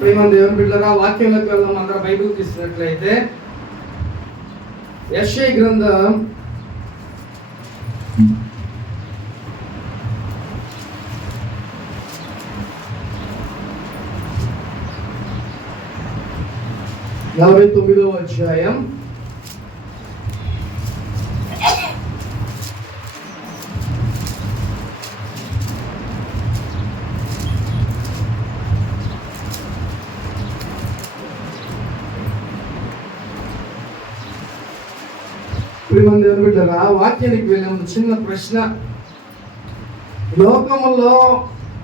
ప్రేమ దేవుని బిడ్డలారా, వాక్యంలోకి వెళ్దాం. అందరూ బైబిల్ తీసినట్లయితే యెషయా గ్రంథం 49వ అధ్యాయం. వాక్యానికి వెళ్ళే ముందు చిన్న ప్రశ్న. లోకములో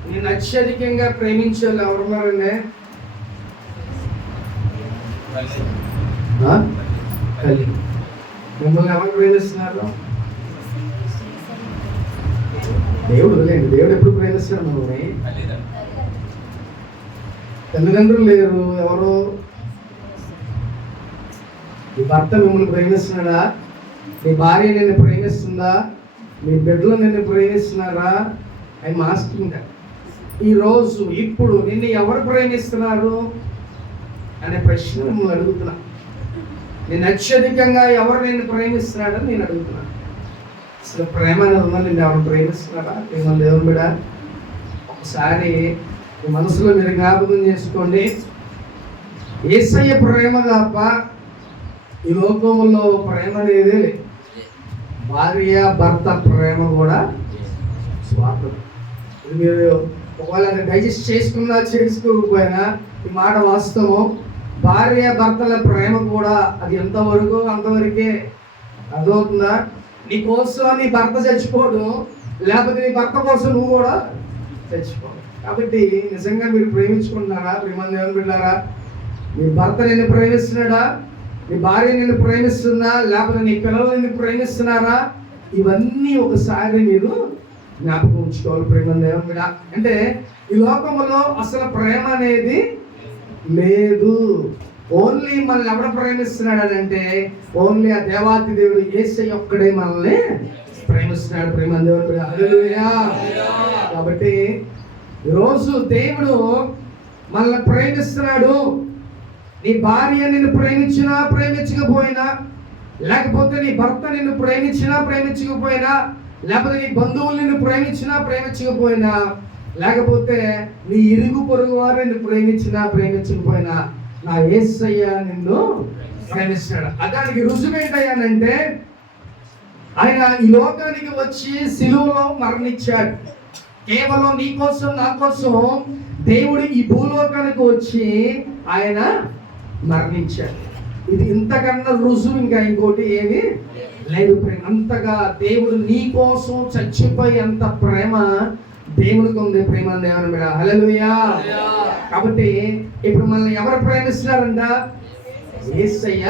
నేను అత్యధికంగా ప్రేమించే వాళ్ళు ఎవరున్నారండి? మిమ్మల్ని ఎవరు ప్రేమిస్తున్నారు? దేవుడు లేండి. దేవుడు ఎప్పుడు ప్రేమిస్తాడు మనల్ని? తల్లిదండ్రులు లేరు. ఎవరు? నీ భర్త మిమ్మల్ని ప్రేమిస్తున్నాడా? నీ భార్య నిన్ను ప్రేమిస్తుందా? నీ బిడ్డలు నిన్ను ప్రేమిస్తున్నారా? I asking that. ఈరోజు ఇప్పుడు నిన్ను ఎవరు ప్రేమిస్తున్నారు అనే ప్రశ్న మిమ్మల్ని అడుగుతున్నా. నేను అత్యధికంగా ఎవరు నిన్ను ప్రేమిస్తున్నాడని నేను అడుగుతున్నా. అసలు ప్రేమ అనేది ఉందా? నిన్ను ఎవరు ప్రేమిస్తున్నారా? మిమ్మల్ని దేవుని బిడ్డ ఒకసారి మీ మనసులో మీరు జ్ఞాపకం చేసుకోండి. యేసయ్య ప్రేమ తప్ప ఈ లోకంలో ప్రేమ అనేది లేదు. భార్య భర్త ప్రేమ కూడా స్వార్థం. ఇది మీరు ఒకవేళ డైజెస్ట్ చేసుకున్నా చేసుకోకపోయినా ఈ మాట వాస్తవం. భార్య భర్తల ప్రేమ కూడా అది ఎంతవరకు అంతవరకే. అర్థమవుతుందా? నీ కోసం నీ భర్త చచ్చిపోడు, లేకపోతే నీ భర్త కోసం నువ్వు కూడా చచ్చిపోడు. కాబట్టి నిజంగా మీరు ప్రేమించుకుంటున్నారా? ప్రేమను దేవుని బిడ్డలారా, నీ భర్త నిన్ను ప్రేమిస్తున్నాడా? నీ భార్య నిన్ను ప్రేమిస్తుందా? లేకపోతే నీ పిల్లలు నిన్ను ప్రేమిస్తున్నారా? ఇవన్నీ ఒకసారి మీరు జ్ఞాపకం ఉంచుకోవాలి. ప్రేమ దేవుని బిడ్డ అంటే ఈ లోకంలో అసలు ప్రేమ అనేది లేదు. ఓన్లీ మనల్ని ఎవడ ప్రేమిస్తున్నాడు అని అంటే ఓన్లీ ఆ దేవాతి దేవుడు యేసయ్య ఒక్కడే మనల్ని ప్రేమిస్తున్నాడు. ప్రేమ దేవుని బిడ్డ హల్లెలూయా. కాబట్టి ఈరోజు దేవుడు మనల్ని ప్రేమిస్తున్నాడు. నీ భార్య నిన్ను ప్రేమించినా ప్రేమించకపోయినా, లేకపోతే నీ భర్త నిన్ను ప్రేమించినా ప్రేమించకపోయినా, లేకపోతే నీ బంధువులు నిన్ను ప్రేమించినా ప్రేమించకపోయినా, లేకపోతే నీ ఇరుగు పొరుగు వారు నిన్ను ప్రేమించినా ప్రేమించకపోయినా, నా యేసయ్య నిన్ను ప్రేమిస్తాడు. దానికి రుజువు ఏంటయ్యానంటే ఆయన ఈ లోకానికి వచ్చి సిలువలో మరణించాడు. కేవలం నీ కోసం నా కోసం దేవుడు ఈ భూలోకానికి వచ్చి ఆయన మరణించాడు. ఇది ఇంతకన్నా రుజువు ఇంకా ఇంకోటి ఏమి లేదు. అంతగా దేవుడు నీ కోసం చచ్చిపోయి అంత ప్రేమ దేవుడికి ఉంది. ప్రేమ దేవుని బిడ్డ హల్లెలూయా. కాబట్టి ఇప్పుడు మనల్ని ఎవరు ప్రేమిస్తున్నారంట? యేసయ్య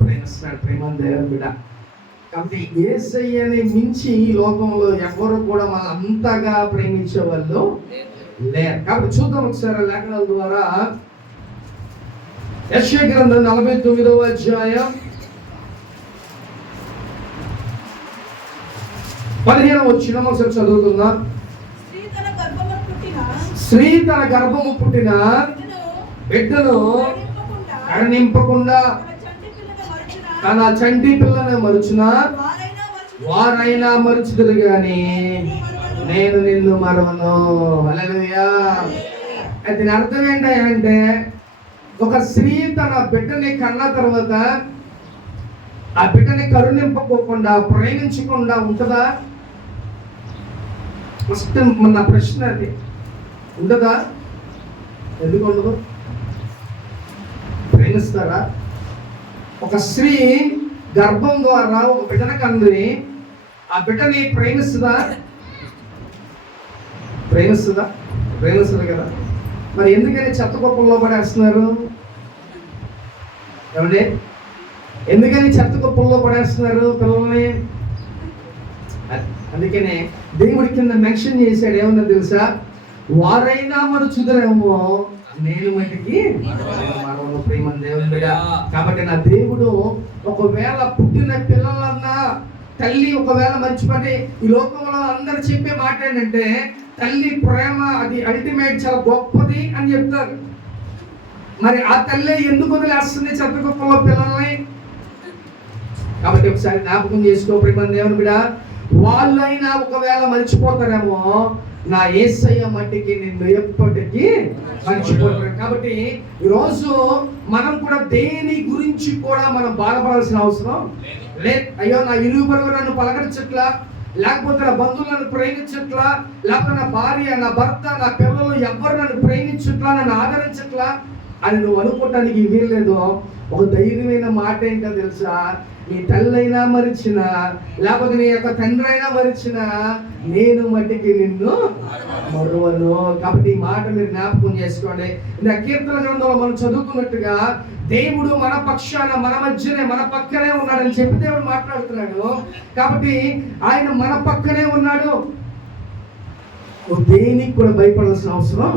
ప్రేమిస్తున్నాడు. ప్రేమ దేవుని బిడ్డ. కాబట్టి యేసయ్యని మించి ఈ లోకంలో ఎవరు కూడా మన అంతగా ప్రేమించే వాళ్ళు లేరు. కాబట్టి చూద్దాం ఒకసారి లేఖనాల ద్వారా. యెషయా గ్రంథం 49వ అధ్యాయం 15వ వచనం ఒకసారి చదువుకుందాం. స్త్రీ తన గర్భము పుట్టిన బిడ్డను కరుణింపకుండా తన చంటి పిల్లను మరుచున వారైనా మరుచుదురు గాని నేను నిన్ను మరవను. హల్లెలూయా. దీని అర్థం ఏంటంటే ఒక స్త్రీ తన బిడ్డని కన్న తర్వాత ఆ బిడ్డని కరుణింపకోకుండా ప్రేమించకుండా ఉంటుందా? ఫస్ట్ మన ప్రశ్న అది. ఉండదా? ఎందుకు ఉండదు? ప్రేమిస్తారా? ఒక స్త్రీ గర్భం ద్వారా ఒక బిడ్డని కంది, ఆ బిడ్డని ప్రేమిస్తుందా? ప్రేమిస్తుందా? ప్రేమిస్తుంది కదా. మరి ఎందుకని చెత్త కుప్పల్లో పడేస్తున్నారు? ఏమండి, ఎందుకని చెత్త కుప్పల్లో పడేస్తున్నారు పిల్లల్ని? అందుకనే దేవుడి కింద మెన్షన్ చేశాడు. ఏమన్నా తెలుసా? వారైనా మరుచుదరేమో నేను మటుకి మరవను. ప్రేమ దేవుని బిడ్డ. కాబట్టి నా దేవుడు ఒకవేళ పుట్టిన పిల్లలన్నా తల్లి ఒకవేళ మర్చిపోతే ఈ లోకంలో అందరు చెప్పే మాట ఏంటంటే తల్లి ప్రేమ అది అల్టిమేట్, చాలా గొప్పది అని చెప్తారు. మరి ఆ తల్లి ఎందుకు వదిలేస్తుంది చెత్త కుప్పలో పిల్లల్ని? కాబట్టి ఒకసారి జ్ఞాపకం చేసుకో ప్రియమైన దేవుని బిడ్డ, వాళ్ళైనా ఒకవేళ మర్చిపోతారేమో, నా యేసయ్య మట్టికి నిన్ను ఎప్పటికీ మర్చిపోతారు. కాబట్టి ఈరోజు మనం కూడా దేని గురించి కూడా మనం బాధపడాల్సిన అవసరం లేదు. అయ్యో నా ఇరుగు పొరుగు నన్ను పలకరించట్లా, లేకపోతే నా బంధువులు నన్ను ప్రేమించట్లా, లేకపోతే నా భార్య, నా భర్త, నా పిల్లలు ఎవరు నన్ను ప్రేమించట్లా, నన్ను ఆదరించట్లా అని నువ్వు అనుకోవటానికి వీల్లేదు. ఒక ధైర్యమైన మాట ఏంటో తెలుసా? నీ తల్లైనా మరిచిన, లేకపోతే నీ యొక్క తండ్రి అయినా మరిచిన, నేను మట్టికి నిన్ను మరువను. కాబట్టి ఈ మాట మీరు జ్ఞాపకం చేసుకోండి. இந்த కీర్తన గ్రంథంలో మనం చదువుకున్నట్టుగా దేవుడు మన పక్షాన, మన మధ్యనే, మన పక్కనే ఉన్నాడని చెప్పి దేవుడు మాట్లాడుతున్నాడు. కాబట్టి ఆయన మన పక్కనే ఉన్నాడు. నువ్వు దేనికి కూడా భయపడాల్సిన అవసరం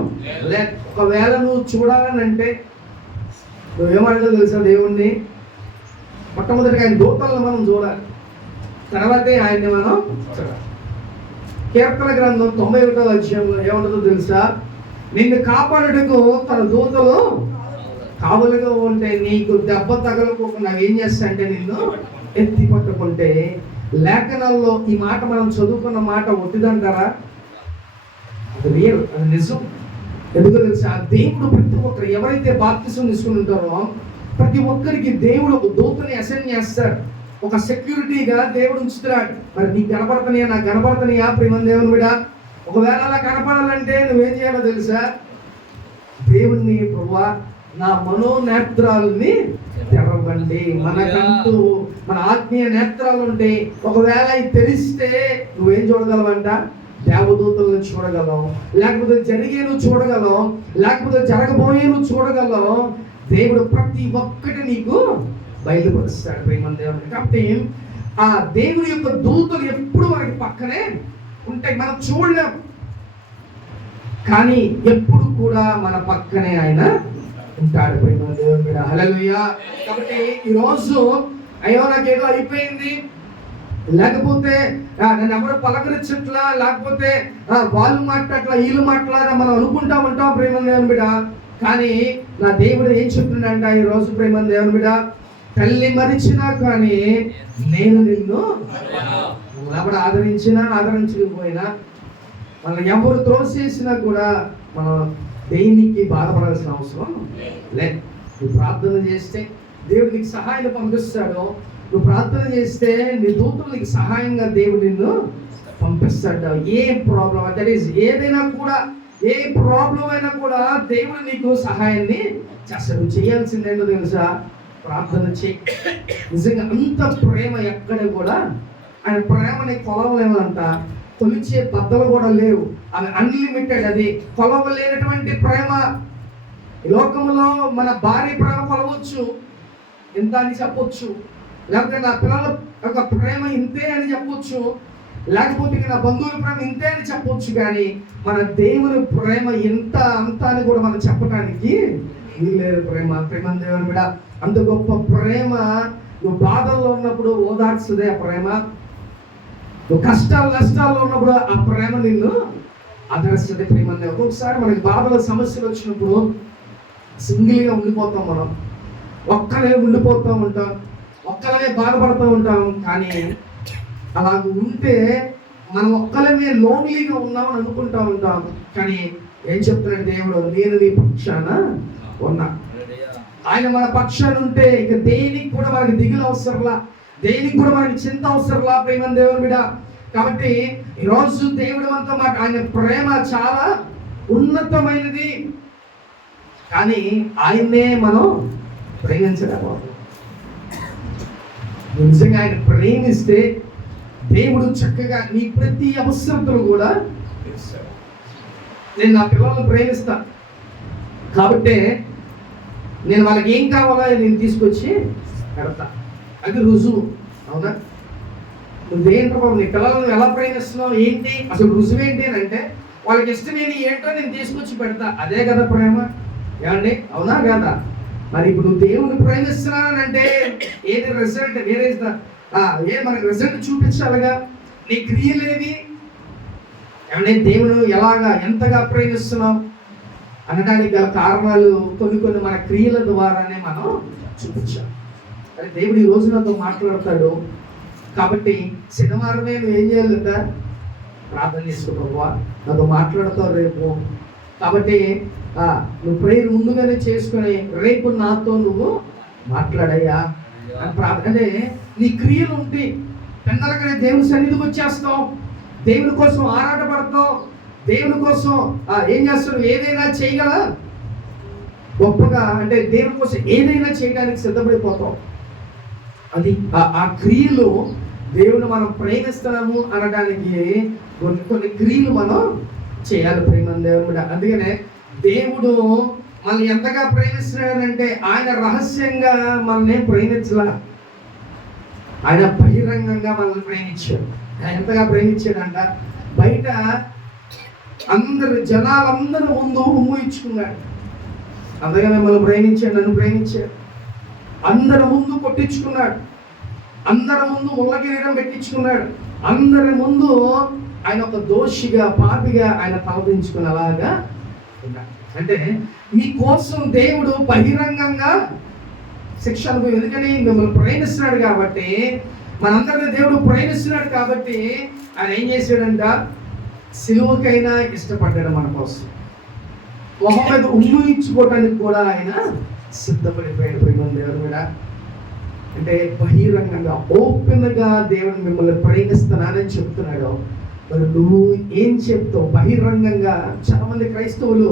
లేదు. ఒకవేళ నువ్వు చూడాలని అంటే నువ్వేమడగలు తెలుసా? దేవుణ్ణి మొట్టమొదటిగా ఆయన దూతలను మనం చూడాలి, తర్వాతే ఆయన్ని మనం చూడాలి. కీర్తన గ్రంథం 91వ అధ్యాయంలో ఏముంటుందో తెలుసా? నిన్ను కాపాడుటకు తన దూతలు కావలుగా ఉంటే నీకు దెబ్బ తగలకోకుండా ఏం చేస్తా అంటే నిన్ను ఎత్తి పట్టుకుంటే. లేఖనాల్లో ఈ మాట మనం చదువుకున్న మాట ఒట్టిదంటారా? అది రియల్, అది నిజం. ఎందుకు తెలుసా? దేవుడు ప్రతి ఒక్కరు ఎవరైతే బాప్తిసం తీసుకుని ఉంటారో ప్రతి ఒక్కరికి దేవుడు ఒక దూతని అసైన్ చేస్తారు, ఒక సెక్యూరిటీగా దేవుడు ఉంచుతున్నాడు. మరి నీకు కనపడతానియా, నాకు కనపడతానియా ప్రియమైన దేవుని బిడ్డ? ఒకవేళ అలా కనపడాలంటే నువ్వేం చేయాలో తెలుసా? దేవుణ్ణి, ప్రభువా నా మనోనేత్రాలని తెరవండి. మనకంటూ మన ఆత్మీయ నేత్రాలు ఉంటాయి. ఒకవేళ ఇది తెలిస్తే నువ్వేం చూడగలవంట? దేవదూతలను చూడగలవు, లేకపోతే జరిగేను చూడగలవు, లేకపోతే జరగబోయేను చూడగలవు. దేవుడు ప్రతి ఒక్కటి నీకు బయలుపరుస్తాడు ప్రియమైన దేవుని. కాబట్టి ఆ దేవుడి యొక్క దూతలు ఎప్పుడు మనకి పక్కనే ఉంటాయి. మనం చూడలేం, కానీ ఎప్పుడు కూడా మన పక్కనే ఆయన ఉంటాడు ప్రియమైన దేవుని మీద. హల్లెలూయా. కాబట్టి ఈరోజు అయ్యో నాకేదో అయిపోయింది, లేకపోతే నన్ను ఎవరు పలకరించట్లా, లేకపోతే వాళ్ళు మాట్లాడట్లా, వీళ్ళు మాట్లాడ మనం అనుకుంటా ఉంటాం ప్రియమైన దేవుని బిడ్డ. కానీ నా దేవుడు ఏం చెప్తున్నాడంట ఈ రోజు ప్రియమైన దేవుని బిడ్డ? తల్లి మరిచినా కానీ నేను నిన్ను ఎవరు ఆదరించినా ఆదరించకపోయినా, మనం ఎవరు త్రోసేసినా కూడా మనం దేనికి బాధపడాల్సిన అవసరం లేదు. నువ్వు ప్రార్థన చేస్తే దేవుడు నీకు సహాయం పంపిస్తాడు. నువ్వు ప్రార్థన చేస్తే నీ దూతలు నీకు సహాయంగా దేవుడు నిన్ను పంపిస్తాడు. ఏ ప్రాబ్లం దట్ ఈస్, ఏదైనా కూడా, ఏ ప్రాబ్లం అయినా కూడా దేవుడు నీకు సహాయాన్ని చేస్తాడు. చేయాల్సిందేంటో తెలుసా? ప్రార్థన చేయి. నిజంగా అంత ప్రేమ ఎక్కడ కూడా, ఆయన ప్రేమని కొలవలేమంట, కొలిచే బద్దలు కూడా లేవు. అది అన్లిమిటెడ్, అది కొలవలేనటువంటి ప్రేమ. ఈ లోకంలో మన భార్య ప్రేమ కొలవచ్చు, ఎంత అని చెప్పొచ్చు, లేకపోతే నా పిల్లల యొక్క ప్రేమ ఇంతే అని చెప్పొచ్చు, లేకపోతే నా బంధువుల ప్రేమ ఇంతే అని చెప్పొచ్చు. కానీ మన దేవుని ప్రేమ ఎంత అంత అని కూడా మనం చెప్పడానికి వీల్లేదు. ప్రేమ దేవుని బిడ్డ, అంత గొప్ప ప్రేమ. నువ్వు బాధల్లో ఉన్నప్పుడు ఓదార్చుదే ఆ ప్రేమ, నువ్వు కష్టాలు నష్టాల్లో ఉన్నప్పుడు ఆ ప్రేమ నిన్ను ఆదరిస్తుంది ప్రేమ. ఒక్కొక్కసారి మనకి బాధల సమస్యలు వచ్చినప్పుడు సింగిల్గా ఉండిపోతాం, మనం ఒక్కనే ఉండిపోతూ ఉంటాం, ఒక్కలనే బాధపడుతూ ఉంటాం. కానీ అలా ఉంటే మనం ఒక్కలమే లోన్లీగా ఉన్నామని అనుకుంటూ ఉంటాం. కానీ ఏం చెప్తున్నాడు దేవుడు? నేను నీ పక్షాన ఉన్నా. ఆయన మన పక్షాన ఉంటే ఇక దేనికి కూడా మనకి దిగులు అవసరంలా, దేనికి కూడా మనకి చింత అవసరంలా ప్రేమ దేవుని బిడ్డ. కాబట్టి ఈరోజు దేవుడు మనతో ఆయన ప్రేమ చాలా ఉన్నతమైనది. కానీ ఆయన్నే మనం ప్రేమించలేకపోతాం. నిజంగా ఆయన ప్రేమిస్తే దేవుడు చక్కగా నీ ప్రతి అవసరతలు కూడా తీరుస్తాడు. నేను నా పిల్లలను ప్రేమిస్తా కాబట్టి నేను వాళ్ళకి ఏం కావాలో నేను తీసుకొచ్చి పెడతా, అది రుజువు. అవునా? నువ్వేంటో బాబు నీ పిల్లలను ఎలా ప్రేమిస్తున్నావు, ఏంటి అసలు రుజువు ఏంటి అని అంటే, వాళ్ళకి ఇష్టమేది ఏంటో నేను తీసుకొచ్చి పెడతా. అదే కదా ప్రేమ. ఏమండి? అవునా కదా? మరి ఇప్పుడు నువ్వు దేవుని ప్రేమిస్తున్నానంటే ఏది రిజల్ట్? వేరే మనకు రిజల్ట్ చూపించాలిగా. నీ క్రియలేవి ఏమంటే దేవుని ఎలాగా ఎంతగా ప్రేమిస్తున్నావు? అనడానికి గల కారణాలు కొన్ని కొన్ని మన క్రియల ద్వారానే మనం చూపించాం. అరే దేవుడు ఈ రోజు నాతో మాట్లాడతాడు కాబట్టి శనివారమే నువ్వు ఏం చేయాలంట? ప్రార్థన చేసుకో, ప్రభువా నాతో మాట్లాడతావు రేపు, కాబట్టి నువ్వు ప్రేయర్ ముందుగానే చేసుకొని రేపు నాతో నువ్వు మాట్లాడయ్యా అని ప్రార్థన. అంటే నీ క్రియలు ఉంటే పెద్దలకనే దేవుని సన్నిధికి వచ్చేస్తావు, దేవుని కోసం ఆరాటపడతావు, దేవుని కోసం ఏం చేస్తాడు? ఏదైనా చేయగల గొప్పగా, అంటే దేవుని కోసం ఏదైనా చేయడానికి సిద్ధపడిపోతాం. అది ఆ క్రియలు దేవుని మనం ప్రేమిస్తున్నాము అనడానికి కొన్ని క్రియలు మనం చేయాలి ప్రేమ దేవుడు. అందుకనే దేవుడు మనల్ని ఎంతగా ప్రేమిస్తున్నాడంటే ఆయన రహస్యంగా మనల్ని ప్రేమించలా, ఆయన బహిరంగంగా మనల్ని ప్రేమించాడు. ఆయన ఎంతగా ప్రేమించాడంట, బయట అందరు జనాలందరూ ముందు ఉమ్ము ఇచ్చుకున్నాడు. అందుకే మిమ్మల్ని ప్రేమించాడు, నన్ను ప్రేమించాడు. అందరి ముందు కొట్టించుకున్నాడు, అందరి ముందు ముళ్ళ కిరీటం పెట్టించుకున్నాడు, అందరి ముందు ఆయన ఒక దోషిగా పాపిగా ఆయన తలదించుకుని అలాగా ఉన్నాడు. అంటే మీ కోసం దేవుడు బహిరంగంగా శిక్ష అనుభవం. ఎందుకని? మిమ్మల్ని ప్రేమిస్తున్నాడు కాబట్టి, మనందరినీ దేవుడు ప్రేమిస్తున్నాడు కాబట్టి ఆయన ఏం చేశాడంట? సిలువకైనా ఇష్టపడ్డాడు మన కోసం. మొహం మీద ఉమ్ము ఇచ్చుకోవడానికి కూడా ఆయన సిద్ధపడిపోయాడు ప్రేమ దేవుడు కూడా. అంటే బహిరంగంగా ఓపెన్గా దేవుడు మిమ్మల్ని ప్రేమిస్తున్నానని చెప్తున్నాడు. మరి నువ్వు ఏం చెప్తావు? బహిరంగంగా చాలా మంది క్రైస్తవులు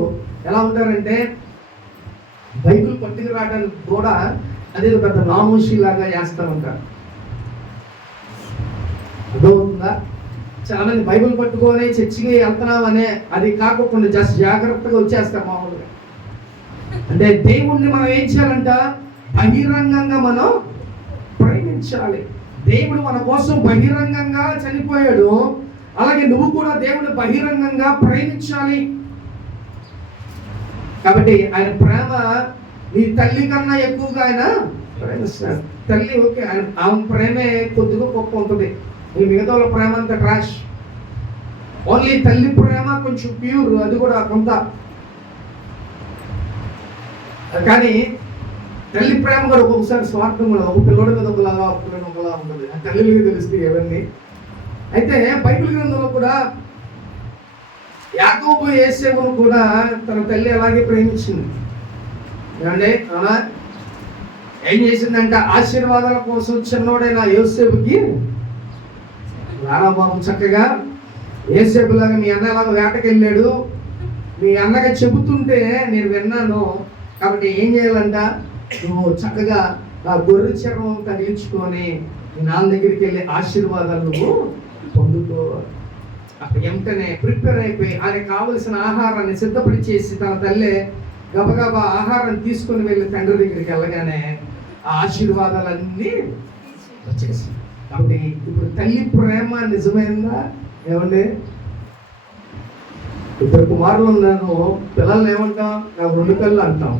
ఎలా ఉంటారంటే బైబిల్ పట్టుకు రావడానికి కూడా అదే పెద్ద నామోషిలాగా చేస్తూ ఉంటారు. అర్థమవుతుందా? చాలా మంది బైబిల్ పట్టుకొని చర్చికి వెళ్తున్నాం అనే అది కాకుండా జస్ట్ జాగ్రత్తగా వచ్చేస్తాం మామూలుగా. అంటే దేవుణ్ణి మనం ఏం చేయాలంట? బహిరంగంగా మనం ప్రేమించాలి. దేవుడు మన కోసం బహిరంగంగా చనిపోయాడు, అలాగే నువ్వు కూడా దేవుని బహిరంగంగా ప్రేమించాలి. కాబట్టి ఆయన ప్రేమ నీ తల్లి కన్నా ఎక్కువగా ఆయన ప్రేమిస్తాడు. తల్లి ఓకే, ఆమె ప్రేమే కొద్దిగా గొప్ప ఉంటుంది, ఈ మిగతా వాళ్ళ ప్రేమ అంతా ట్రాష్. ఓన్లీ తల్లి ప్రేమ కొంచెం ప్యూర్, అది కూడా కొంత. కానీ తల్లి ప్రేమ కూడా ఒక్కొక్కసారి స్వార్థం కూడా, ఒక పిల్లడి మీద ఒకలాగా, ఒక పిల్లడి ఒకలా ఉంటుంది. ఆ తల్లికి తెలుస్తాయి అవన్నీ. అయితే బైబిల్ గ్రంథంలో కూడా యాకోబు యేసేపును కూడా తన తల్లి అలాగే ప్రేమించింది. ఏమంటే అవునా? ఏం చేసిందంట? ఆశీర్వాదాల కోసం చిన్నోడైన యోసేపుకి రారాబాబు చక్కగా యేసేపులాగా మీ అన్న ఎలాగో వేటకి వెళ్ళాడు, మీ అన్నగా చెబుతుంటే నేను విన్నాను, కాబట్టి ఏం చేయాలంట? నువ్వు చక్కగా ఆ గొర్రె చర్మం తగిలించుకొని మీ నాన్న దగ్గరికి వెళ్ళి ఆశీర్వాదాలు నువ్వు పొందుకో. అక్కడ వెంటనే ప్రిపేర్ అయిపోయి ఆయనకు కావలసిన ఆహారాన్ని సిద్ధపరిచేసి తన తల్లి గబగబా ఆహారం తీసుకుని వెళ్ళి తండ్రి దగ్గరికి వెళ్ళగానే ఆ ఆశీర్వాదాలన్నీ వచ్చేసి. కాబట్టి ఇప్పుడు తల్లి ప్రేమ నిజమైందా? ఏమండి, ఇద్దరు కుమారులు ఉన్నారు, పిల్లల్ని ఏమంటాం? నాకు 2 కళ్ళు అంటాం,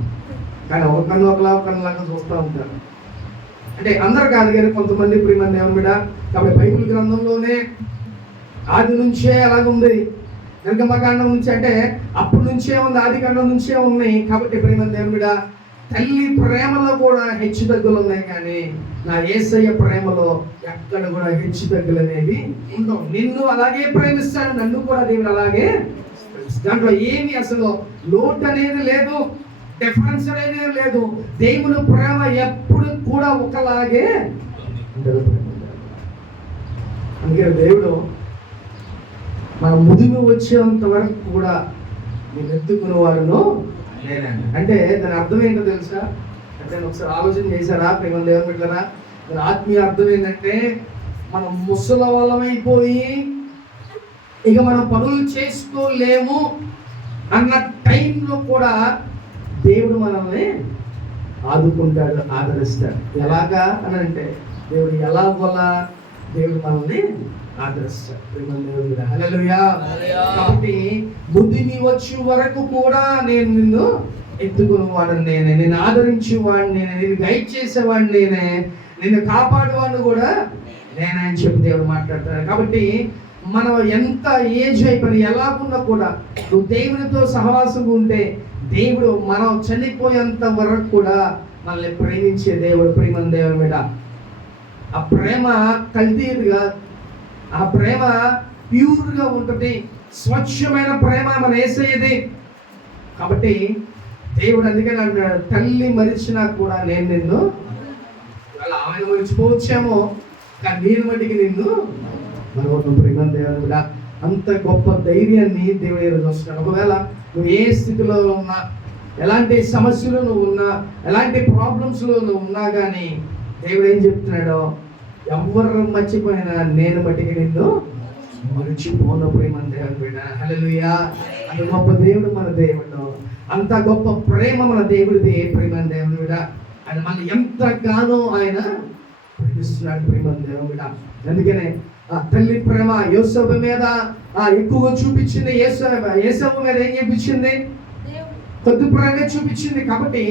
కానీ ఒక కన్ను ఒకలా ఒక కన్నులాగా చూస్తూ ఉంటారు. అంటే అందరు కాదు కానీ కొంతమంది ప్రేమ దేవుని బిడ్డ. కాబట్టి బైబిల్ గ్రంథంలోనే ఆది నుంచే అలాగుంది, నిర్గమకాండం నుంచి అంటే అప్పటి నుంచే ఉంది, ఆది కాండం నుంచే ఉన్నాయి. కాబట్టి ప్రేమ దేవుని బిడ్డ, తల్లి ప్రేమలో కూడా హెచ్చు తగ్గులు ఉన్నాయి, కానీ నా యేసయ్య ప్రేమలో ఎక్కడ కూడా హెచ్చు తగ్గులు అనేవి ఉండవు. నిన్ను అలాగే ప్రేమిస్తాడు, నన్ను కూడా దేవుడు అలాగే. దాంట్లో ఏమి అసలు లోటు అనేది లేదు, డిఫరెన్స్ అనేది లేదు. దేవుని ప్రేమ ఎప్పుడు కూడా ఒకలాగే ఉండదు. అందుకే దేవుడు మన ముదిమి వచ్చేంత వరకు కూడా నేను ఎత్తుకునే వాడును నేనండి. అంటే దాని అర్థం ఏంటో తెలుసా? అంటే ఒకసారి ఆలోచన చేశారా ప్రేమ దేవుని బిడ్డలారా? దాని ఆత్మీయ అర్థం ఏంటంటే మనం ముసలి వాళ్ళమైపోయి ఇక మనం పనులు చేసుకోలేము అన్న టైంలో కూడా దేవుడు మనల్ని ఆదుకుంటాడు, ఆదరిస్తాడు. ఎలాగా అని అంటే దేవుడు ఎలా వల్ల దేవుడు మనల్ని ఆదరిస్తాడు. హల్లెలూయా. కాబట్టి బుద్ధిని వచ్చే వరకు కూడా నేను నిన్ను ఎత్తుకునేవాడిని నేనే, నేను ఆదరించేవాడిని నేనే, నేను గైడ్ చేసేవాడిని నేనే, నిన్ను కాపాడేవాడిని కూడా నేనే అని చెప్పి దేవుడు మాట్లాడతాడు. కాబట్టి మనం ఎంత ఏజ్ అయిపోయినా ఎలాగున్నా కూడా నువ్వు దేవునితో సహవాసం ఉంటే దేవుడు మనం చనిపోయేంత వరకు కూడా మనల్ని ప్రేమించే దేవుడు. ప్రేమ దేవుని మీద ఆ ప్రేమ కల్తీగా, ఆ ప్రేమ ప్యూర్గా ఉంటుంది, స్వచ్ఛమైన ప్రేమ మన యేసయ్యది. కాబట్టి దేవుడు అందుకని అంటాడు, తల్లి మరిచినా కూడా నేను నిన్ను, అలా ఆమెను మరిచిపోవచ్చేమో కానీ నేను మట్టికి నిన్ను మనవడం. ప్రేమ దేవుని మీద అంత గొప్ప ధైర్యాన్ని దేవుడు ఈరోజు వస్తున్నాడు. ఒకవేళ నువ్వు ఏ స్థితిలో ఉన్నా, ఎలాంటి సమస్యలు నువ్వు ఉన్నా, ఎలాంటి ప్రాబ్లమ్స్లో నువ్వు ఉన్నా కానీ దేవుడు ఏం చెప్తున్నాడో, ఎవరు మర్చిపోయినా నేను మట్టికి నిన్ను మరిచిపోను. ప్రేమ దేవుని బిడ్డ, హల్లెలూయా. అంత గొప్ప దేవుడు మన దేవుడు, అంత గొప్ప ప్రేమ మన దేవుడిది. ప్రేమ దేవుని బిడ్డ, ఆయన మనల్ని ఎంతగానో ఆయన ప్రేమిస్తున్నాడు. ప్రేమ దేవుని బిడ్డ, అందుకనే ఆ తల్లి ప్రేమ యోసేపు మీద ఎక్కువగా చూపించింది. యోసేపు మీద ఏం చూపించింది? కొద్ది ప్రేమ చూపించింది. కాబట్టి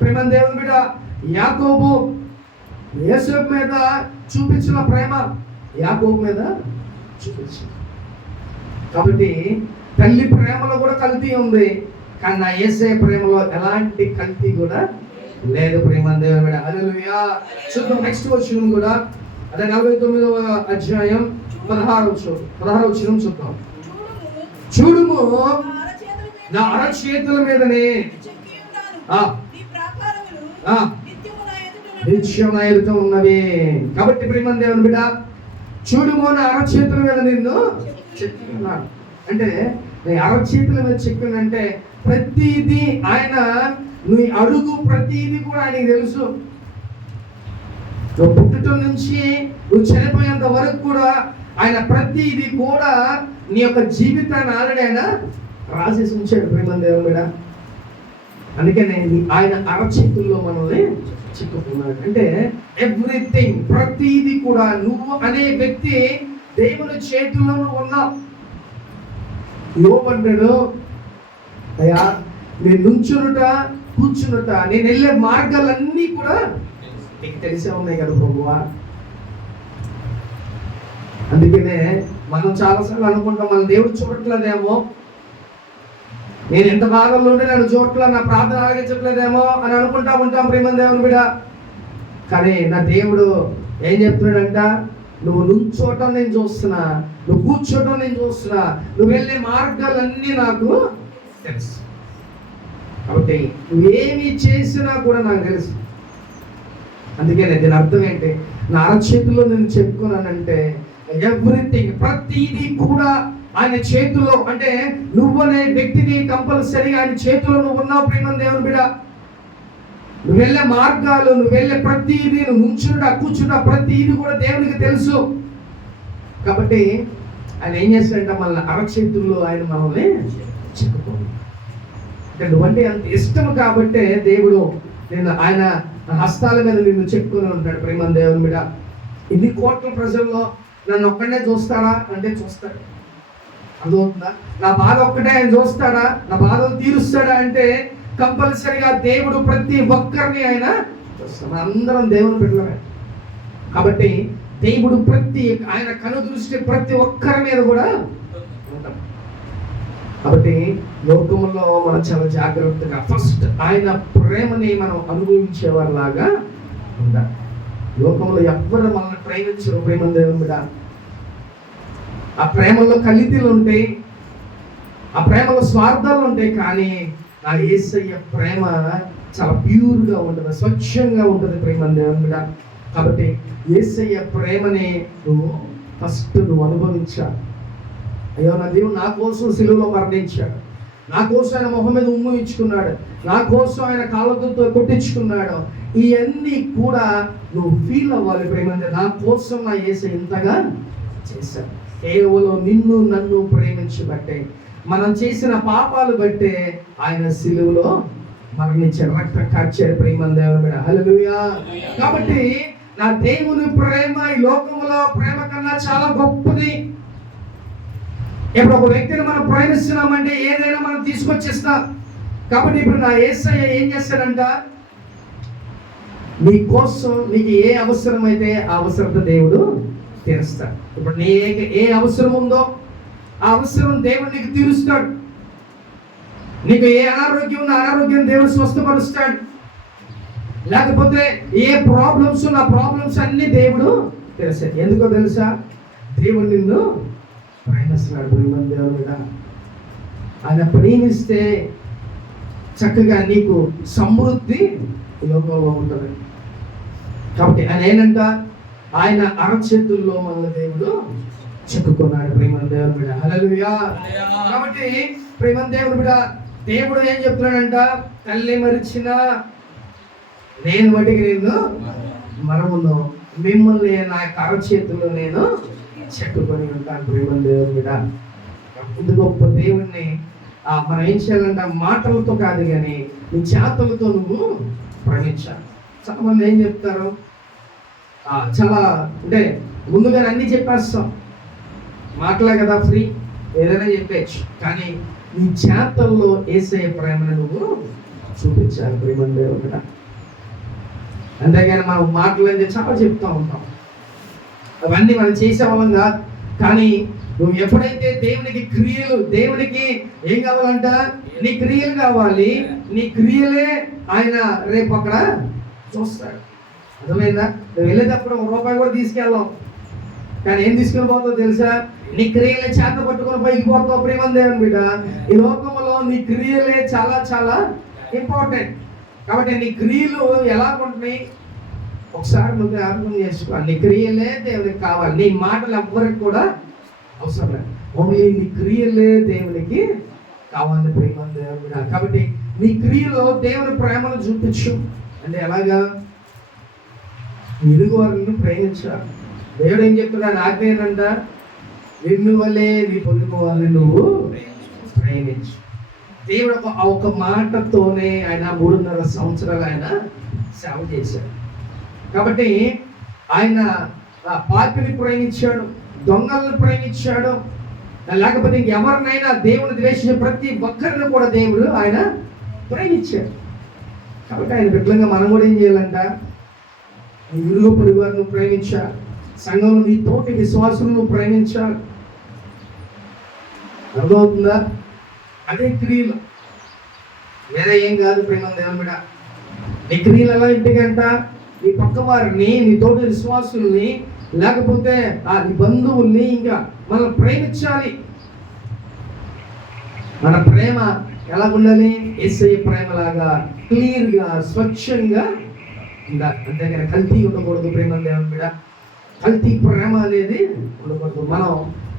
ప్రేమ దేవుని బిడ్డ, యాకోబు యోసేపు మీద చూపించిన ప్రేమ యాకోబు మీద చూపించింది. కాబట్టి తల్లి ప్రేమలో కూడా కల్తీ ఉంది, కానీ నా యేసయ్య ప్రేమలో ఎలాంటి కల్తీ కూడా లేదు. ప్రేమ దేవుని బిడ్డ, హల్లెలూయా. చూద్దాం నెక్స్ట్ వచనం కూడా, అదే 49వ అధ్యాయం 16వ వచనం చూద్దాం. చూడుము నా అరచేతుల మీదనే నిత్యం నా ఎదుట ఉన్నవి. కాబట్టి ప్రేమ దేవుని బిడ్డ, చూడుము నా అరచేతుల మీద నిన్ను చెక్కున్నాను అంటే, నీ అరచేతుల మీద చెక్కిందంటే ప్రతిదీ ఆయన, నీ అడుగు ప్రతిదీ కూడా ఆయనకి తెలుసు. నువ్వు పుట్టడం నుంచి నువ్వు చనిపోయేంత వరకు కూడా ఆయన ప్రతిదీ కూడా నీ యొక్క జీవితాన్ని ఆల్రెడీ ఆయన రాసేసి ఉంచాడు. ప్రేమ దేవుని బిడ్డ, అందుకనే ఆయన అరచేతుల్లో మనల్ని చిక్కుకున్నాడు. అంటే ఎవ్రీథింగ్, ప్రతిదీ కూడా నువ్వు అనే వ్యక్తి దేవుని చేతుల్లో నువ్వు ఉన్నావు. యోబంటాడు, అయ్యా నేను నుంచునుట కూర్చునుట, నేను వెళ్ళే మార్గాలన్నీ కూడా నీకు తెలిసే ఉన్నాయి కదా ప్రభువా. అందుకనే మనం చాలాసార్లు అనుకుంటాం, మన దేవుడు చూడట్లేదేమో, నేను ఎంత భాగంలో ఉంటే నన్ను చూడట్లా, నా ప్రార్థన ఆలకించట్లేదేమో అని అనుకుంటా ఉంటాం. ప్రేమ దేవుని బిడ్డ, కానీ నా దేవుడు ఏం చెప్తున్నాడంట, నువ్వు నుంచోటం నేను చూస్తున్నా, నువ్వు కూర్చోటం నేను చూస్తున్నా, నువ్వు వెళ్ళే మార్గాలన్నీ నాకు తెలుసు. కాబట్టి నువ్వేమి చేసినా కూడా నాకు తెలుసు. అందుకే దీని అర్థం ఏంటి, నా అరచేతుల్లో నేను చెప్పుకున్నానంటే ఎవ్రీథింగ్, ప్రతిదీ కూడా ఆయన చేతుల్లో. అంటే నువ్వనే వ్యక్తిని కంపల్సరీగా ఆయన చేతుల్లో నువ్వు ఉన్నావు. ప్రేమ దేవుని బిడ్డ, నువ్వు వెళ్ళే మార్గాలు, నువ్వు వెళ్ళే ప్రతిదీ, నువ్వు నుంచుంటా కూర్చుంటా ప్రతిదీ కూడా దేవునికి తెలుసు. కాబట్టి ఆయన ఏం చేస్తాడంటే మన అరచేతుల్లో ఆయన మనల్ని చెప్పుకోండి. అంటే నువ్వంటే అంత ఇష్టం కాబట్టే దేవుడు నేను ఆయన హస్తాల మీద నిన్ను చెప్పుకొని ఉంటాడు. ప్రేమ దేవుని మీద, ఇన్ని కోట్ల ప్రజల్లో నన్ను ఒక్కడే చూస్తాడా అంటే చూస్తాడు. అర్థమవుతుందా? నా బాధ ఒక్కటే ఆయన చూస్తాడా, నా బాధలు తీరుస్తాడా అంటే కంపల్సరిగా దేవుడు ప్రతి ఒక్కరిని ఆయన చూస్తాడు. అందరం దేవుని బిడ్డలమే. కాబట్టి దేవుడు ఆయన కనుదృష్టి ప్రతి ఒక్కరి మీద కూడా ఉంటాం. కాబట్టి లోకంలో మనం చాలా జాగ్రత్తగా ఫస్ట్ ఆయన ప్రేమని మనం అనుభవించేవారిలాగా ఉండాలి. లోకంలో ఎవ్వరు మనల్ని ప్రేమించరు. ప్రేమ దేవుని మీద, ఆ ప్రేమలో కల్తీలు ఉంటాయి, ఆ ప్రేమలో స్వార్థాలు ఉంటాయి. కానీ నా యేసయ్య ప్రేమ చాలా ప్యూర్గా ఉంటుంది, స్వచ్ఛంగా ఉంటుంది. ప్రేమ దేవుని మీద, కాబట్టి యేసయ్య ప్రేమని నువ్వు అనుభవించాలి. అయ్యో నా దేవుడు నా కోసం సిలువలో మరణించాడు, నా కోసం ఆయన మొహం మీద ఉమ్ము ఇచ్చుకున్నాడు, నా కోసం ఆయన కాళ్ళతో కొట్టించుకున్నాడు. ఇవన్నీ కూడా నువ్వు ఫీల్ అవ్వాలి. ప్రేమ, నా కోసం నా యేసయ్య ఇంతగా చేశాడు. కేవలం నిన్ను నన్ను ప్రేమించబట్టే, మనం చేసిన పాపాలు బట్టే ఆయన సిలువలో మరణించాడు, రక్తం కార్చాడు. ప్రేమ దేవుని మీద, హల్లెలూయా. కాబట్టి నా దేవుని ప్రేమ ఈ లోకంలో ప్రేమ కన్నా చాలా గొప్పది. ఇప్పుడు ఒక వ్యక్తిని మనం ప్రేమిస్తున్నామంటే ఏదైనా మనం తీసుకొచ్చేస్తాం. కాబట్టి ఇప్పుడు నా యేసయ్య ఏం చేస్తాడంట, నీ కోసం నీకు ఏ అవసరం అయితే ఆ అవసరత దేవుడు తీరుస్తాడు. ఇప్పుడు నీ ఏ అవసరం ఉందో ఆ అవసరం దేవుడు నీకు తీరుస్తాడు. నీకు ఏ అనారోగ్యం ఉన్న అనారోగ్యం దేవుడు స్వస్థపరుస్తాడు. లేకపోతే ఏ ప్రాబ్లమ్స్ ఉన్న ప్రాబ్లమ్స్ అన్ని దేవుడు తెలుసా. ఎందుకో తెలుసా? దేవుడు నిన్ను ప్రేమిస్తున్నాడు. ప్రేమ దేవుడు మీద ఆయన ప్రేమిస్తే చక్కగా నీకు సమృద్ధి లోకంలో ఉంటుంది. కాబట్టి ఆయన ఏంటంట, ఆయన అరచేతుల్లో మన దేవుడు చెక్కుకున్నాడు. ప్రేమ దేవుడు బిడ్డ, హల్లెలూయా. కాబట్టి ప్రేమ దేవుడు బిడ్డ, దేవుడు ఏం చెప్తున్నాడంట, తల్లి మరిచిన నేను వాటికి నేను మరమును, మిమ్మల్ని నా అరచేతుల్లో నేను చెక్కుకొని ఉంటాను. ప్రేమ దేవుడు బిడ్డ, ఇంత గొప్ప దేవుణ్ణి మనం ఏం చేయాలంట, మాటలతో కాదు కానీ నీ చేతులతో నువ్వు ప్రేమించాలి. చాలా మంది ఏం చెప్తారు, చాలా అంటే ముందుగానే అన్నీ చెప్పేస్తాం, మాటలే కదా ఫ్రీ, ఏదైనా చెప్పచ్చు. కానీ నీ చేతల్లో యేసయ్య ప్రేమను నువ్వు చూపించాలి. ప్రేమ దేవుడు, అంతేగాని మనం మాటలు అంటే చాలా చెప్తూ ఉంటాం, అవన్నీ మనం చేసేవాళ్ళం కాదు. కానీ నువ్వు ఎప్పుడైతే దేవునికి క్రియలు, దేవునికి ఏం కావాలంట, నీ క్రియలు కావాలి. నీ క్రియలే ఆయన రేపు అక్కడ చూస్తాడు. అర్థమైందా? నువ్వు వెళ్ళేటప్పుడు ₹1 కూడా తీసుకెళ్ళాం, కానీ ఏం తీసుకుని పోతావు తెలుసా? నీ క్రియలే చేత పట్టుకుని పైకి పోతావు. ప్రేమ దేవుని బిడ్డ, ఈ లోకంలో నీ క్రియలే చాలా చాలా ఇంపార్టెంట్. కాబట్టి నీ క్రియలు ఎలా ఉంటున్నాయి ఒకసారి నువ్వు జ్ఞాపకం చేసుకో. నీ క్రియలే దేవునికి కావాలి, నీ మాటలు ఎవ్వరికి కూడా అవసరం లేదు. ఓన్లీ నీ క్రియలే దేవునికి కావాలి. ప్రేమ దేవుడు, కాబట్టి నీ క్రియలో దేవుని ప్రేమను చూపించు. అంటే ఎలాగా? ఇరుగు వారిని ప్రేమించాలి. దేవుడు ఏం చెప్తున్నాడు? ఆజ్ఞ ఏంటంట, నిన్ను వల్లే నీ పొరుగు వారిని నువ్వు ప్రేమించు. దేవుడు ఒక మాటతోనే ఆయన 3.5 సంవత్సరాలు ఆయన సేవ చేశాడు. కాబట్టి ఆయన పాపిని ప్రేమించాడు, దొంగలను ప్రేమించాడు. లేకపోతే ఎవరినైనా దేవుని ద్వేషించే ప్రతి ఒక్కరిని కూడా దేవుడు ఆయన ప్రేమించాడు. కాబట్టి ఆయన బిడ్డలుగా మనం కూడా ఏం చేయాలంట, నీ ఇరుగు పొరుగు వారిని ప్రేమించాలి. సంఘంలో నీ తోటి విశ్వాసులను ప్రేమించాలి. అర్థమవుతుందా? అదే క్రియలు, వేరే ఏం కాదు. ప్రేమ దేవుని బిడ్డ, నీ క్రియలు ఎలా ఇంటికంట, నీ పక్క వారిని, నీ తోటి విశ్వాసుల్ని, లేకపోతే నీ బంధువుల్ని ఇంకా మనం ప్రేమించాలి. మన ప్రేమ ఎలా ఉండాలి? యేసయ్య ప్రేమలాగా క్లియర్గా స్వచ్ఛంగా ఉండాలి. అంతేగాని కల్తీ ఉండకూడదు. ప్రేమ దేవుని బిడ్డ, కల్తీ ప్రేమ అనేది ఉండకూడదు. మనం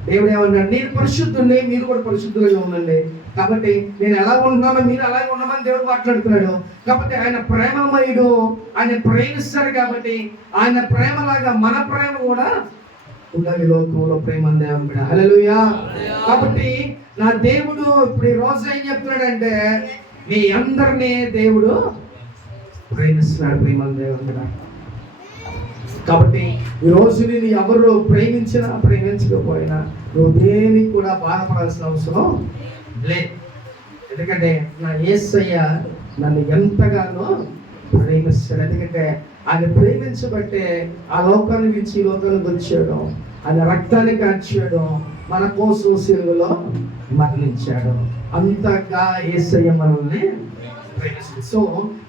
దేవుడు ఏమన్నాడు, నేను పరిశుద్ధుడిని, మీరు కూడా పరిశుద్ధులుగా ఉండండి. కాబట్టి నేను ఎలా ఉంటున్నానో మీరు అలాగే ఉండమని దేవుడు మాట్లాడుతున్నాడు. కాబట్టి ఆయన ప్రేమమయుడు, ఆయన ప్రేమిస్తాడు. కాబట్టి ఆయన ప్రేమలాగా మన ప్రేమ కూడా ఉండాలి లోకంలో. ప్రేమ దేవుని బిడ్డ, హల్లెలూయా. కాబట్టి నా దేవుడు ఇప్పుడు ఈ రోజు ఏం చెప్తున్నాడంటే, మీ అందరినీ దేవుడు ప్రేమిస్తున్నాడు. ప్రేమ దేవుని బిడ్డ, కాబట్టి ఈ రోజు నేను ఎవరు ప్రేమించినా ప్రేమించకపోయినా నువ్వు దేనికి కూడా బాధపడాల్సిన అవసరం లేదు. ఎందుకంటే నా యేసయ్య నన్ను ఎంతగానో ప్రేమిస్తాడు. ఎందుకంటే ఆయన ప్రేమించబట్టే ఆ లోకాన్ని విడిచి ఈ లోకానికి వచ్చాడు, ఆయన రక్తాన్ని కార్చాడు, మన కోసం సిలువలో మరణించాడు. అంతగా యేసయ్య మనల్ని ప్రేమిస్తుంది. సో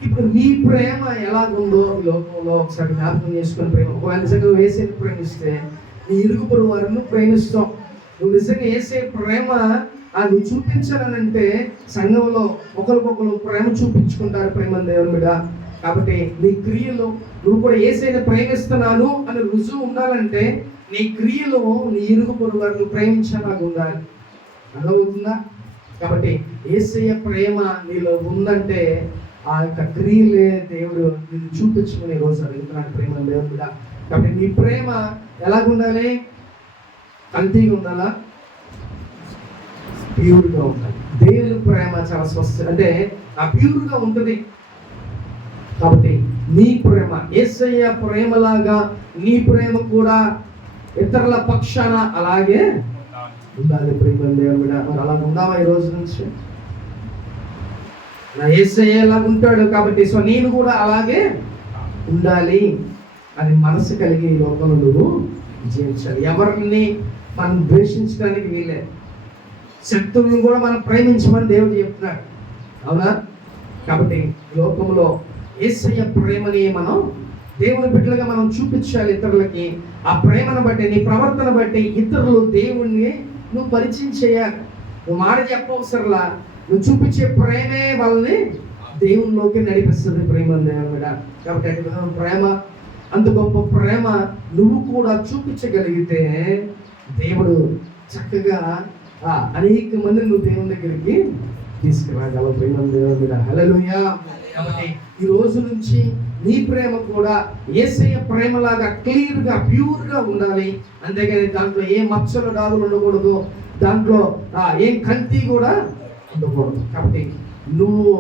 ఇప్పుడు నీ ప్రేమ ఎలాగుందో ఈ లోకంలో ఒకసారి జ్ఞాపకం చేసుకుని, ప్రేమ ఒకవేళ నిజంగా యేసయ్యని ప్రేమిస్తే నీ ఇరుగు పొరుగు వారిని ప్రేమిస్తాం. నువ్వు నిజంగా యేసయ్య ప్రేమ అది చూపించాలనంటే సంఘంలో ఒకరికొకరు ప్రేమ చూపించుకుంటారు. ప్రేమ దేవుని బిడ్డ, కాబట్టి నీ క్రియలు నువ్వు కూడా యేసయ్యని ప్రేమిస్తున్నాను అని రుజువు ఉండాలంటే నీ క్రియలు నీ ఇరుగు పొరుగు వారిని ప్రేమించేలాగా ఉండాలి. అర్థమవుతుందా? కాబట్టి యేసయ్య ప్రేమ నీలో ఉందంటే ఆ యొక్క క్రియలే దేవుడు నిన్ను చూపించుకుని రోజు అడుగుతున్నాడు. ప్రేమ దేవుడు కూడా. కాబట్టి నీ ప్రేమ ఎలాగుండాలి? కల్తీగా ఉండాలా? ప్యూర్గా ఉండాలి. దేవుని ప్రేమ చాలా స్వస్థ అంటే ప్యూర్గా ఉంటుంది. కాబట్టి నీ ప్రేమ యేసయ్య ప్రేమలాగా నీ ప్రేమ కూడా ఇతరుల పక్షాన అలాగే ఉండాలి. ప్రేమ దేవుడు, మరి అలా ఉందామా ఈ రోజు నుంచి? నా యేసయ్య ఎలా ఉంటాడు కాబట్టి సో నేను కూడా అలాగే ఉండాలి అని మనసు కలిగి ఈ లోకంలో నువ్వు జీవించాలి. ఎవరిని మనం ద్వేషించడానికి వీలే, శత్రువులను కూడా మనం ప్రేమించమని దేవుడు చెప్తున్నాడు. అవునా? కాబట్టి లోకంలో యేసయ్య ప్రేమని మనం దేవుని బిడ్డలుగా మనం చూపించాలి ఇతరులకి. ఆ ప్రేమను బట్టి, నీ ప్రవర్తన బట్టి ఇతరులు దేవుణ్ణి నువ్వు పరిచయం చేయాలి. నువ్వు మాట చెప్పవసరలా, నువ్వు చూపించే ప్రేమే వాళ్ళని దేవునిలోకి నడిపిస్తుంది. ప్రేమ దేవుడ. కాబట్టి అటు విధంగా ప్రేమ, అంత గొప్ప ప్రేమ నువ్వు కూడా చూపించగలిగితే దేవుడు చక్కగా అనేక మంది నువ్వు దేవుని దగ్గరికి తీసుకురాగలవు. ప్రేమ దేవుడ. హల్లెలూయా. కాబట్టి ఈ రోజు నుంచి నీ ప్రేమ కూడా యేసయ్య ప్రేమలాగా క్లియర్గా ప్యూర్గా ఉండాలి. అంతేగాని దాంట్లో ఏ మచ్చలు డాగులు ఉండకూడదు, దాంట్లో ఏం కల్తీ కూడా ఉండకూడదు. కాబట్టి నువ్వు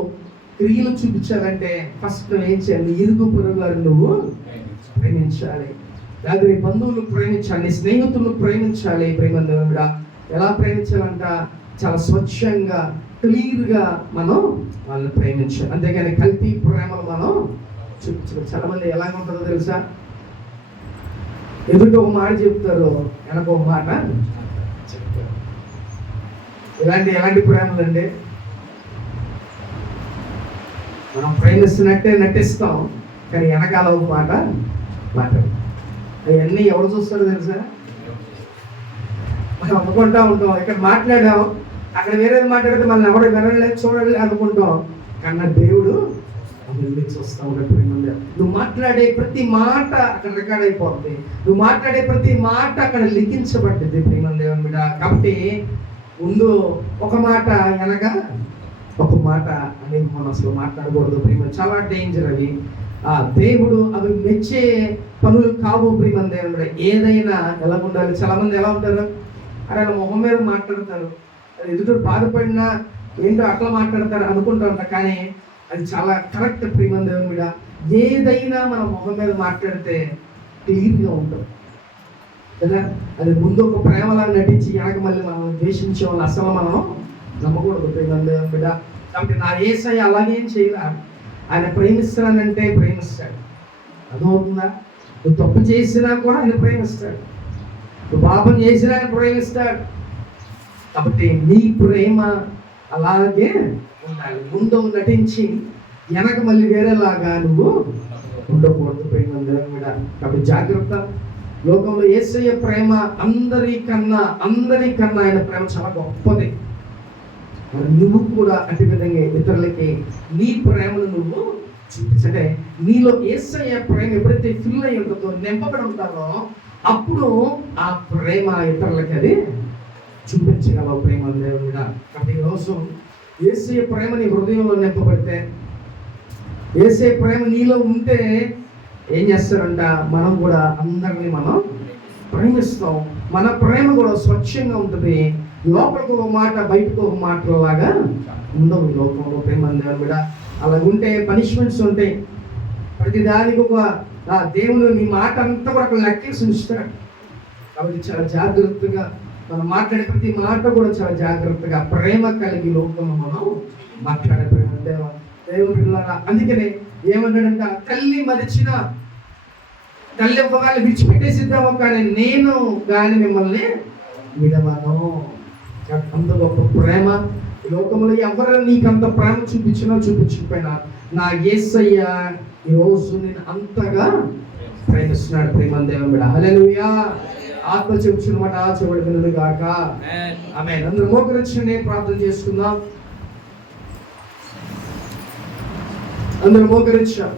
క్రియలు చూపించాలంటే ఫస్ట్ ఏం చేయాలి? ఇరుగు పొరుగులను నువ్వు ప్రేమించాలి. లేదా నీ బంధువులు ప్రేమించాలి, నీ స్నేహితులను ప్రేమించాలి. ప్రేమ దేవుడా. ఎలా ప్రేమించాలంట? చాలా స్వచ్ఛంగా క్లియర్గా మనం వాళ్ళని ప్రేమించాలి. అంతేగాని కల్తీ ప్రేమలు మనం చూపించాలి. చాలా మంది ఎలాగ ఉంటుందో తెలుసా? ఎదుట ఒక మాట చెప్తారు, వెనక ఒక మాట చెప్తారు. ఎలాంటి ప్రేమలు అండి? మనం ప్రేమిస్తున్నట్టే నటిస్తాం, కానీ వెనకాల ఒక మాట మాట్లాడు. అవన్నీ ఎవరు చూస్తారో తెలుసా? మనం అనుకుంటా ఉంటాం, ఇక్కడ మాట్లాడాం, అక్కడ వేరేది మాట్లాడితే మనం ఎవరు వినలేదు చూడలేదు అనుకుంటాం. కన్నా దేవుడు చూస్తా ఉన్నట్టు. నువ్వు మాట్లాడే ప్రతి మాట అక్కడ రికార్డ్ అయిపోతుంది. నువ్వు మాట్లాడే ప్రతి మాట అక్కడ లిఖించబడ్డది. ప్రేమ దేవుని బిడ్డ. కాబట్టి ముందు ఒక మాట వెనక ఒక మాట అనేది మనం అసలు మాట్లాడకూడదు. ప్రేమ చాలా డేంజర్ అవి. దేవుడు అవి మెచ్చే పనులు కావు. ప్రేమ దేవుని బిడ్డ. ఏదైనా ఎలా ఉండాలి? చాలా మంది ఎలా ఉంటారు? అరే మొహం మీద మాట్లాడతారు, ఎదుటి బాధపడినా ఏంటో అట్లా మాట్లాడతారు అనుకుంటారంట. కానీ అది చాలా కరెక్ట్. ప్రేమ దేవుని మీద ఏదైనా మనం మొహం మీద మాట్లాడితే క్లియర్గా ఉంటాం కదా. అది ముందు ఒక ప్రేమలా నటించి వెనక మళ్ళీ మనం ద్వేషించే వాళ్ళు అసలు మనం నమ్మకూడదు. ప్రేమ దేవుని మీద. కాబట్టి నా యేసయ్య అలాగేం చేయలే. ఆయన ప్రేమిస్తున్నానంటే ప్రేమిస్తాడు. అర్థమవుతుందా? నువ్వు తప్పు చేసినా కూడా ఆయన ప్రేమిస్తాడు, నువ్వు పాపం చేసినా ఆయన ప్రేమిస్తాడు. కాబట్టి నీ ప్రేమ అలాగే ఉండాలి. ముందు నటించి వెనక మళ్ళీ వేరేలాగా నువ్వు ఉండకూడదు. ప్రేమ దేవుని. కాబట్టి జాగ్రత్త. లోకంలో యేసయ్య ప్రేమ అందరికన్నా ఆయన ప్రేమ చాలా గొప్పది. నువ్వు కూడా అటు విధంగా ఇతరులకి నీ ప్రేమను నువ్వు చూపించే, నీలో యేసయ్య ప్రేమ ఎప్పుడైతే ఫిల్ అయి ఉంటుందో, నింపబడి ఉంటారో, అప్పుడు ఆ ప్రేమ ఇతరులకి అది చూపించగలవు. ప్రేమ దేవుని. కాబట్టి ఈరోజు యేసయ్య ప్రేమ నీ హృదయంలో నింపబడితే, యేసయ్య ప్రేమ నీలో ఉంటే ఏం చేస్తారంట? మనం కూడా అందరినీ మనం ప్రేమిస్తాం. మన ప్రేమ కూడా స్వచ్ఛంగా ఉంటుంది. లోపలికి ఒక మాట, బయటకు ఒక మాటలాగా ఉండవు లోకంలో. ప్రేమ దేవుని. అలా ఉంటే పనిష్మెంట్స్ ఉంటాయి. ప్రతిదానికి ఒక దేవుడు నీ మాట అంతా కూడా అక్కడ లెక్కేసి ఉంచుతాడు. కాబట్టి చాలా జాగ్రత్తగా మనం మాట్లాడే ప్రతి మాట కూడా చాలా జాగ్రత్తగా ప్రేమ కలిగి లోకంలో మనం మాట్లాడే. ప్రేమ దేవుని. అందుకనే ఏమన్నాడంట? తల్లి మరిచిన, తల్లి ఒకవేళ విడిచిపెట్టేసిద్దాము, కానీ నేను కానీ మిమ్మల్ని విడవను. అంత గొప్ప ప్రేమ ఈ లోకంలో ఎవరు నీకంత ప్రేమ చూపించకపోయినా నా యేసయ్య ఈరోజు నేను అంతగా ప్రేమిస్తున్నాడు. ప్రేమ దేవుని. హల్లెలూయా. ఆత్మ చెప్పుచున్నమాట చెవుడు వినును గాక. ఆమేన్. అందరూ మోకరించి ప్రార్థన చేసుకుందాం. అందరూ మోకరించాం.